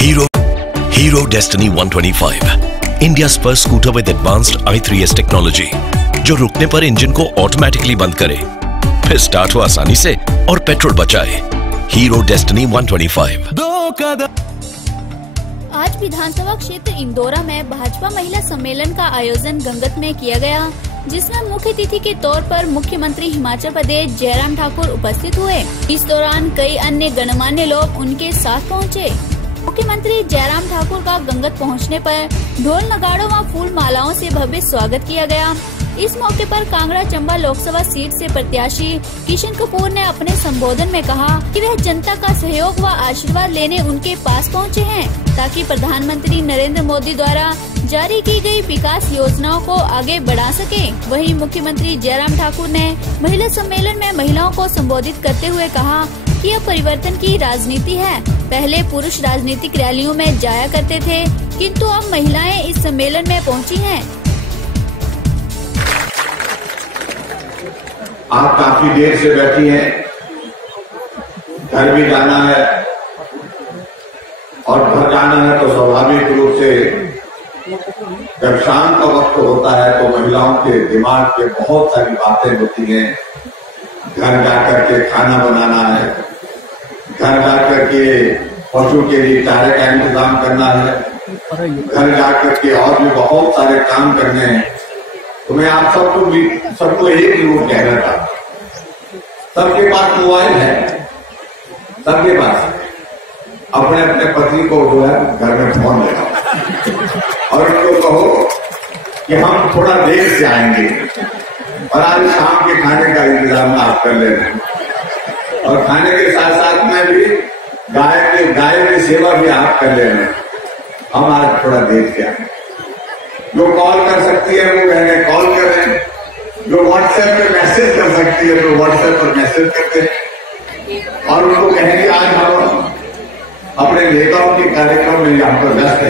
Hero Destiny 125, India's first scooter with advanced i3S technology, जो रुकने पर इंजन को ऑटोमेटिकली बंद करे, फिर स्टार्ट हो आसानी से और पेट्रोल बचाए। Hero destiny 125। आज विधानसभा क्षेत्र इंदौरा में भाजपा महिला सम्मेलन का आयोजन गंगत में किया गया, जिसमें मुख्य अतिथि के तौर पर मुख्यमंत्री हिमाचल प्रदेश जयराम ठाकुर उपस्थित हुए। इस दौरान कई अन्य गणमान्य लोग उनके साथ पहुंचे। मुख्यमंत्री जयराम ठाकुर का गंगत पहुंचने पर ढोल नगाड़ों व फूल मालाओं से भव्य स्वागत किया गया। इस मौके पर कांगड़ा चंबा लोकसभा सीट से प्रत्याशी किशन कपूर ने अपने संबोधन में कहा कि वह जनता का सहयोग व आशीर्वाद लेने उनके पास पहुंचे हैं, ताकि प्रधानमंत्री नरेंद्र मोदी द्वारा जारी की गई विकास योजनाओं को आगे बढ़ा सके। वहीं मुख्यमंत्री जयराम ठाकुर ने महिला सम्मेलन में महिलाओं को संबोधित करते हुए कहा कि यह परिवर्तन की राजनीति है। पहले पुरुष राजनीतिक रैलियों में जाया करते थे, किंतु अब महिलाएं इस सम्मेलन में पहुंची हैं। आप काफी देर से बैठी हैं, घर भी जाना है और घर जाना है तो स्वाभाविक रूप से जब शाम का वक्त होता है तो महिलाओं के दिमाग पे बहुत सारी बातें होती हैं। घर जाकर के खाना बनाना है, घर जाकर के पशु के लिए चारे का इंतजाम करना है, घर जाकर के और भी बहुत सारे काम करने हैं। तो मैं आप सबको एक जरूर कहना था, सबके पास मोबाइल है, सबके पास अपने अपने पति को जो है घर में फोन लगाओ और उनको कहो कि हम थोड़ा देर से आएंगे और आज शाम के खाने का इंतजाम आप कर लेना और खाने के साथ साथ में भी गाय की सेवा भी आप कर लेना। हम आज थोड़ा देर से आएंगे। जो कॉल कर सकती है वो बहने कॉल करें, जो व्हाट्सएप पे मैसेज कर सकती है तो व्हाट्सएप पर मैसेज करते हैं और उनको कहेंगे आज हम अपने नेताओं के कार्यक्रम में यहाँ पर व्यस्त हैं।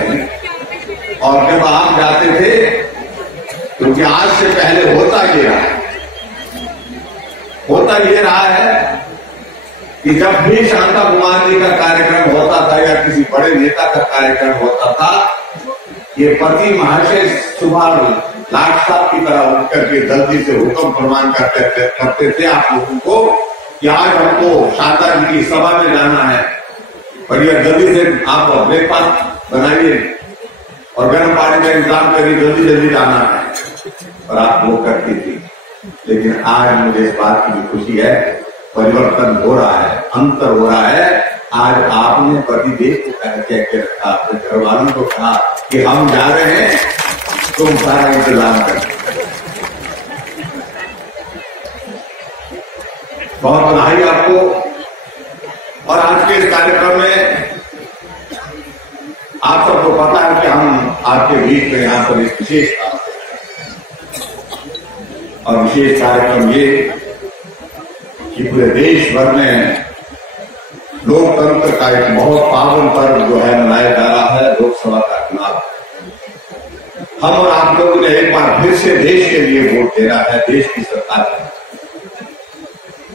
और जब आप जाते थे क्योंकि आज से पहले होता ये रहा है कि जब भी शांता कुमार जी का कार्यक्रम होता था या किसी बड़े नेता का कार्यक्रम होता था, ये पति महाशय सुबह लाट साहब की तरह उठ करके जल्दी से हुक्म फरमान करते थे आप लोगों को कि आज हमको शांता जी की सभा में जाना है, बढ़िया जल्दी से आप ब्रेकफास्ट बनाइए और गर्म पानी का इंतजाम करिए, जल्दी जल्दी जाना है। और आप वो करती थी। लेकिन आज मुझे इस बात की भी खुशी है, परिवर्तन हो रहा है, अंतर हो रहा है। आज आपने पति देव को कह के रखा, अपने घर वालों को कहा कि हम जा रहे हैं, तुम सारा इंतजाम कर। बहुत बधाई आपको। और आज के इस कार्यक्रम में आप सबको पता है कि हम आपके बीच में यहाँ पर इस विशेष और विशेष कार्यक्रम ये कि पूरे देश भर में लोकतंत्र का एक बहुत पावन पर्व जो है मनाया जा रहा है, लोकसभा का चुनाव। हम और आप लोगों ने एक बार फिर से देश के लिए वोट देना है, देश की सरकार,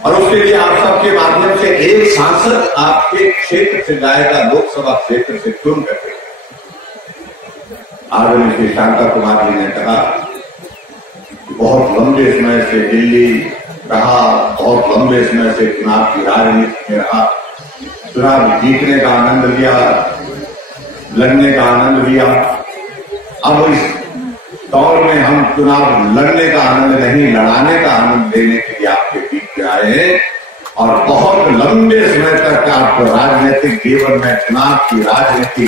और उसके लिए आप सबके माध्यम से एक सांसद आपके क्षेत्र से जाएगा, लोकसभा क्षेत्र से चुन करके। आदरणीय श्री शांता कुमार जी ने कहा बहुत लंबे समय से दिल्ली रहा, बहुत लंबे समय से चुनाव की राजनीति में रहा, चुनाव जीतने का आनंद लिया, लड़ने का आनंद लिया। अब इस दौर में हम चुनाव लड़ने का आनंद नहीं, लड़ाने का आनंद लेने के लिए आपके बीच में आए हैं। और बहुत लंबे समय तक आप राजनीतिक जीवन में चुनाव की राजनीति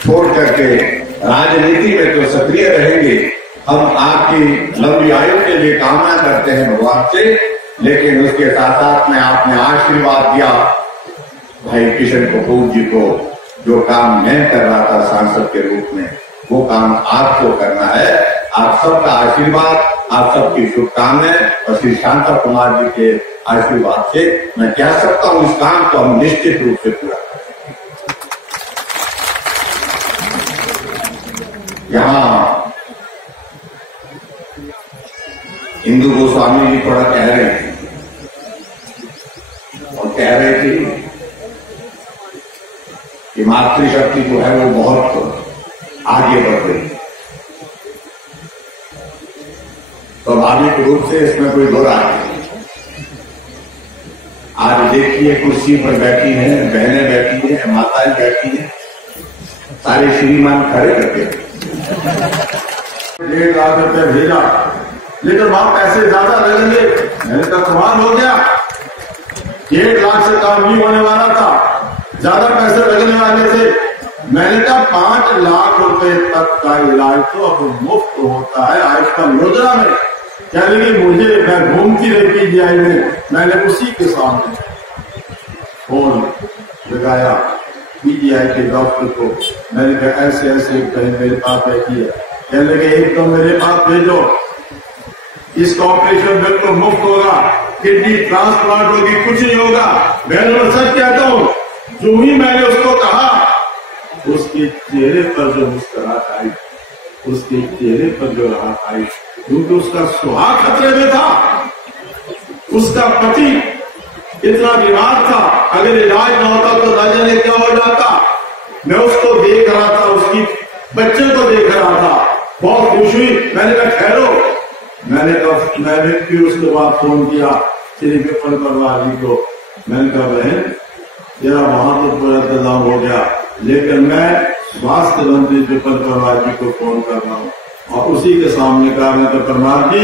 छोड़ करके राजनीति में तो सक्रिय रहेंगे। हम आपकी लंबी आयु के लिए कामना करते हैं भगवान से, लेकिन उसके साथ साथ में आपने आशीर्वाद दिया भाई किशन कपूर जी को, जो काम मैं कर रहा था सांसद के रूप में, वो काम आपको करना है। आप सबका आशीर्वाद, आप सबकी शुभकामनाएं और श्री शांता कुमार जी के आशीर्वाद से मैं कह सकता हूँ इस काम को हम निश्चित रूप से पूरा करेंगे। यहाँ इंदु गोस्वामी जी थोड़ा कह रहे थे और कह रहे थे कि कि मातृशक्ति जो है वो बहुत आगे बढ़ रही है। स्वाभाविक रूप से इसमें कोई दो राय नहीं। आज देखिए कुर्सी पर बैठी हैं, बहनें बैठी हैं, माताएं बैठी हैं, सारे श्रीमान खड़े करके 1.5 लाख रुपए भेजा, लेकिन वहां पैसे ज्यादा लगेंगे। मैंने कहा कमाल हो गया, 1.5 लाख से काम नहीं होने वाला था, ज्यादा पैसे लगने वाले थे। मैंने कहा 5 लाख रुपए तक का इलाज तो अब मुफ्त होता है आयुष्मान योजना में। कह लगी मुझे, मैं घूमती रही पीजीआई में, मैंने उसी के सामने फोन लगाया पीजीआई के डॉक्टर को। मैंने कहा ऐसे ऐसे कहीं मेरे पास बैठी है, कहने लगे एक तो मेरे पास भेजो, इसका ऑपरेशन बिल्कुल मुफ्त होगा, किडनी ट्रांसप्लांट होगी, कुछ नहीं होगा। मैंने सच कहता हूं, जो ही मैंने उसको कहा, उसके चेहरे पर जो मुस्कुराहट आई, उसके चेहरे पर जो राहत आई, क्योंकि उसका सुहाग खतरे में था, उसका पति इतना बीमार था, अगर इलाज न होता तो न जाने क्या हो जाता। मैं उसको देख रहा था, उसकी बच्चे को देख रहा था, बहुत खुश हुई। मैंने कहा ठहरो, मैंने फिर उसके बाद फोन किया श्री विपिन परमार जी को। मैंने कहा बहन तेरा वहां तो पूरा इंतजाम हो गया, लेकिन मैं स्वास्थ्य मंत्री विपिन परमार जी को फोन कर रहा हूँ। और उसी के सामने कहा, मैं तो परमार जी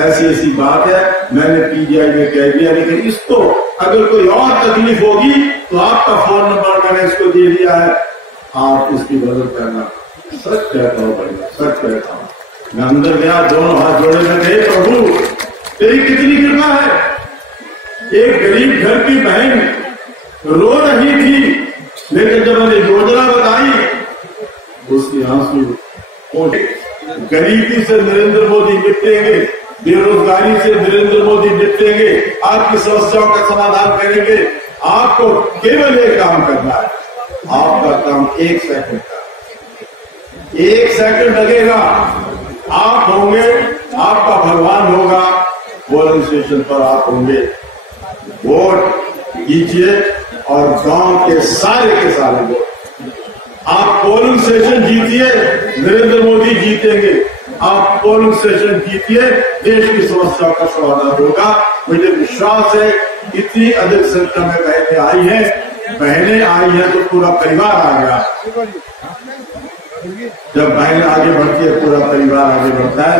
ऐसी ऐसी बात है, मैंने पीजीआई में कह दिया, लेकिन इसको अगर कोई और तकलीफ होगी तो आपका फोन नंबर मैंने इसको दे दिया है, आप इसकी मदद करना। सच कहता हूँ भैया, सच कहता हूँ। मैं अंदर गया, दोनों हाथ जोड़े में गए, प्रभु तेरी कितनी कृपा है। एक गरीब घर की बहन रो रही थी, लेकिन जब मैंने योजना बताई उसकी आंसू। गरीबी से नरेंद्र मोदी निपटेंगे, बेरोजगारी से नरेंद्र मोदी निपटेंगे, आपकी समस्याओं का समाधान करेंगे। आपको केवल एक काम करना है, आपका काम 1 सेकंड का, 1 सेकंड लगेगा, आप होंगे, आपका भगवान होगा, पोलिंग स्टेशन पर आप होंगे, वोट कीजिए और गांव के सारे वोट आप पोलिंग स्टेशन जीतिए, नरेंद्र मोदी जीतेंगे। आप पोलिंग स्टेशन जीतिए, देश की समस्या का समाधान होगा। मुझे विश्वास है इतनी अधिक संख्या में बहनें आई हैं तो पूरा परिवार आ गया। जब बहनें आगे बढ़ती है पूरा परिवार आगे बढ़ता है।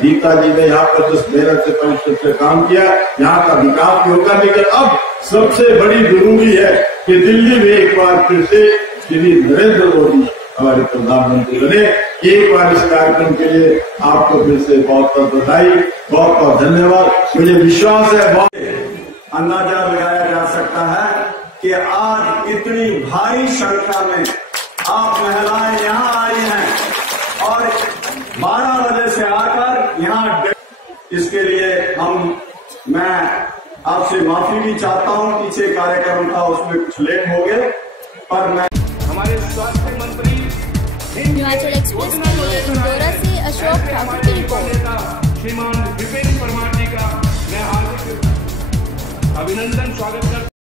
गीता जी ने यहाँ पर जिस मेहनत से परिश्रम से काम किया, यहाँ का विकास भी होगा। लेकिन अब सबसे बड़ी जरूरी है कि दिल्ली में एक बार फिर से श्री नरेंद्र मोदी हमारे प्रधानमंत्री बने। एक बार इस कार्यक्रम के लिए आपको फिर से बहुत बहुत बधाई, बहुत बहुत धन्यवाद। मुझे विश्वास है, बहुत अंदाजा लगाया जा सकता है कि आज इतनी भारी संख्या में आप महिलाएं यहाँ आई हैं और 12 बजे से आकर यहाँ, इसके लिए मैं आपसे माफी भी चाहता हूँ। पीछे कार्यक्रम था उसमें कुछ लेट हो गए, पर मैं हमारे स्वास्थ्य मंत्री हिमाचल एक्सप्रेस के लिए इंदौरा से अशोक ठाकुर की रिपोर्ट। श्रीमान विपिन परमार जी का मैं हार्दिक अभिनंदन स्वागत करता हूं।